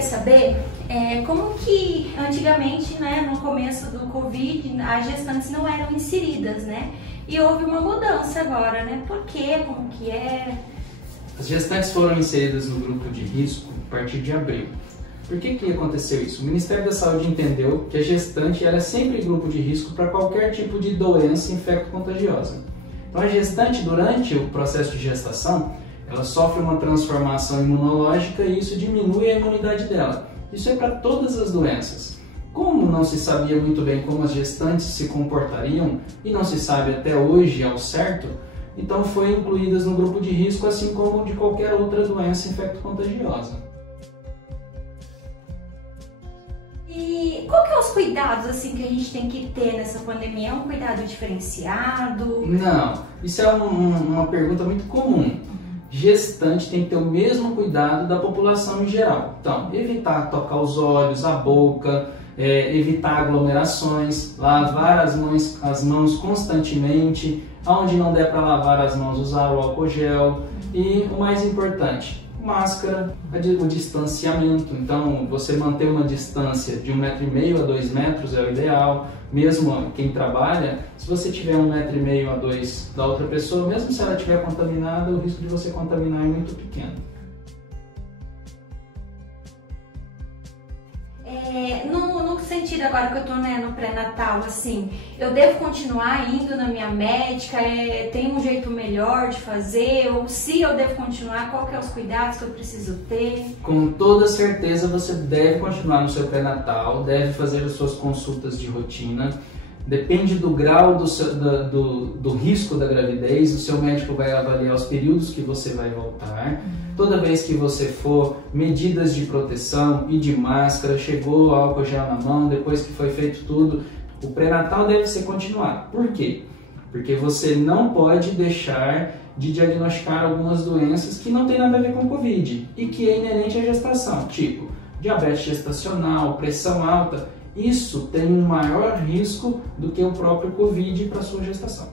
queria saber como que antigamente, né, no começo do Covid, as gestantes não eram inseridas, né? E houve uma mudança agora, né? Por quê? Como que é? As gestantes foram inseridas no grupo de risco a partir de abril. Por que aconteceu isso? O Ministério da Saúde entendeu que a gestante era sempre grupo de risco para qualquer tipo de doença infecto-contagiosa. Então a gestante, durante o processo de gestação, ela sofre uma transformação imunológica e isso diminui a imunidade dela. Isso é para todas as doenças. Como não se sabia muito bem como as gestantes se comportariam e não se sabe até hoje ao certo, então foi incluídas no grupo de risco, assim como de qualquer outra doença infecto-contagiosa. E qual que é os cuidados assim que a gente tem que ter nessa pandemia? É um cuidado diferenciado? Não, isso é uma pergunta muito comum. Gestante tem que ter o mesmo cuidado da população em geral. Então, evitar tocar os olhos, a boca, evitar aglomerações, lavar as mãos constantemente, onde não der para lavar as mãos, usar o álcool gel e, o mais importante, máscara, o distanciamento. Então, você manter uma distância de 1,5 m a 2 metros é o ideal. Mesmo quem trabalha, se você tiver 1,5 m a 2 da outra pessoa, mesmo se ela estiver contaminada, o risco de você contaminar é muito pequeno. No sentido agora que eu tô, né, no pré-natal, assim, eu devo continuar indo na minha médica? Tem um jeito melhor de fazer? Ou se eu devo continuar, qual que é os cuidados que eu preciso ter? Com toda certeza você deve continuar no seu pré-natal, deve fazer as suas consultas de rotina. Depende do grau do risco da gravidez, o seu médico vai avaliar os períodos que você vai voltar. Toda vez que você for, medidas de proteção e de máscara, chegou o álcool gel na mão, depois que foi feito tudo, o pré-natal deve ser continuado. Por quê? Porque você não pode deixar de diagnosticar algumas doenças que não tem nada a ver com Covid e que é inerente à gestação, tipo diabetes gestacional, pressão alta. Isso tem um maior risco do que o próprio Covid para a sua gestação.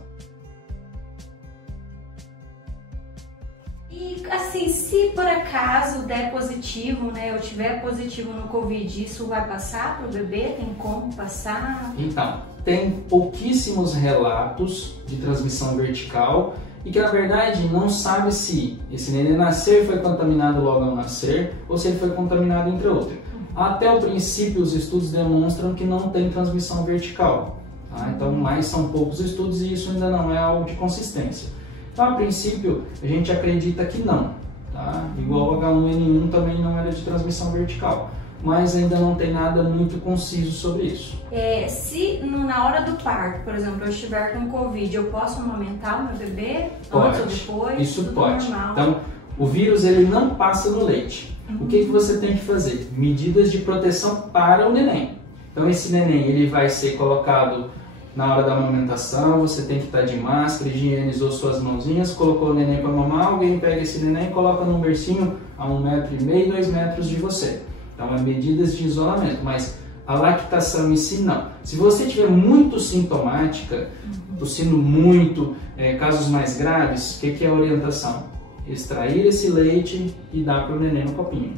E assim, se por acaso der positivo, né, eu tiver positivo no Covid, isso vai passar para o bebê? Tem como passar? Então, tem pouquíssimos relatos de transmissão vertical e que na verdade não sabe se esse neném nascer foi contaminado logo ao nascer ou se ele foi contaminado entre outros. Até o princípio, os estudos demonstram que não tem transmissão vertical. Tá? Então, mas são poucos estudos e isso ainda não é algo de consistência. Então, a princípio, a gente acredita que não. Tá? Igual o H1N1 também não era de transmissão vertical. Mas ainda não tem nada muito conciso sobre isso. Se na hora do parto, por exemplo, eu estiver com Covid, eu posso amamentar o meu bebê? Pode. Antes ou depois? Isso tudo pode. Normal. Então, o vírus ele não passa no leite. O que você tem que fazer? Medidas de proteção para o neném. Então esse neném ele vai ser colocado na hora da amamentação, você tem que estar de máscara, higienizou suas mãozinhas, colocou o neném para mamar, alguém pega esse neném e coloca num bercinho a 1,5 m, 2 metros de você. Então é medidas de isolamento, mas a lactação em si não. Se você tiver muito sintomática, tossindo muito, casos mais graves, o que é a orientação? Extrair esse leite e dar para o neném no copinho,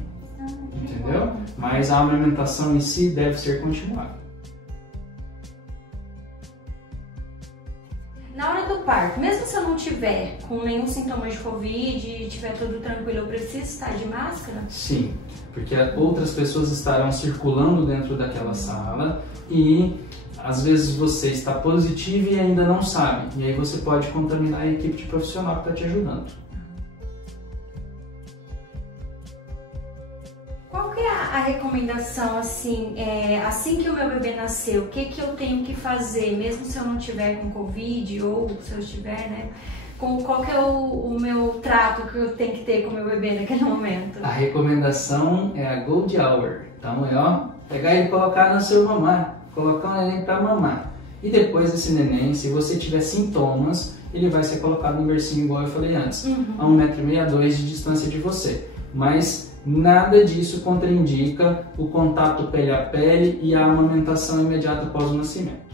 entendeu? Mas a amamentação em si deve ser continuada. Na hora do parto, mesmo se eu não tiver com nenhum sintoma de Covid e estiver tudo tranquilo, eu preciso estar de máscara? Sim, porque outras pessoas estarão circulando dentro daquela sala e às vezes você está positivo e ainda não sabe, e aí você pode contaminar a equipe de profissional que está te ajudando. Qual que é a recomendação, assim, assim que o meu bebê nasceu, o que eu tenho que fazer, mesmo se eu não tiver com Covid ou se eu estiver, né? Qual que é o meu trato que eu tenho que ter com o meu bebê naquele momento? A recomendação é a Gold Hour. Então pegar e colocar no seu mamar, colocar o neném para mamar. E depois esse neném, se você tiver sintomas, ele vai ser colocado no bercinho igual eu falei antes, a 1,5 m a 2 de distância de você. Mas nada disso contraindica o contato pele a pele e a amamentação imediata após o nascimento.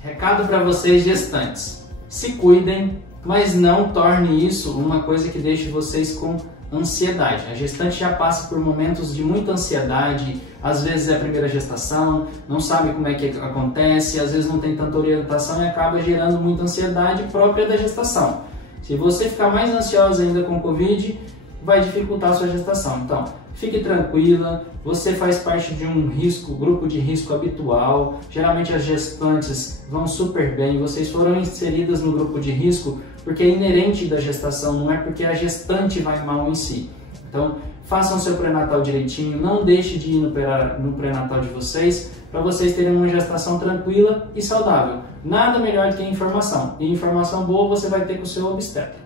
Recado para vocês gestantes: se cuidem, mas não torne isso uma coisa que deixe vocês com ansiedade. A gestante já passa por momentos de muita ansiedade, às vezes é a primeira gestação, não sabe como é que acontece, às vezes não tem tanta orientação e acaba gerando muita ansiedade própria da gestação. Se você ficar mais ansiosa ainda com o Covid, vai dificultar a sua gestação. Então, fique tranquila, você faz parte de um grupo de risco habitual. Geralmente as gestantes vão super bem, vocês foram inseridas no grupo de risco porque é inerente da gestação, não é porque a gestante vai mal em si. Então, façam seu pré-natal direitinho, não deixe de ir no pré-natal de vocês, para vocês terem uma gestação tranquila e saudável. Nada melhor do que informação, e informação boa você vai ter com o seu obstetra.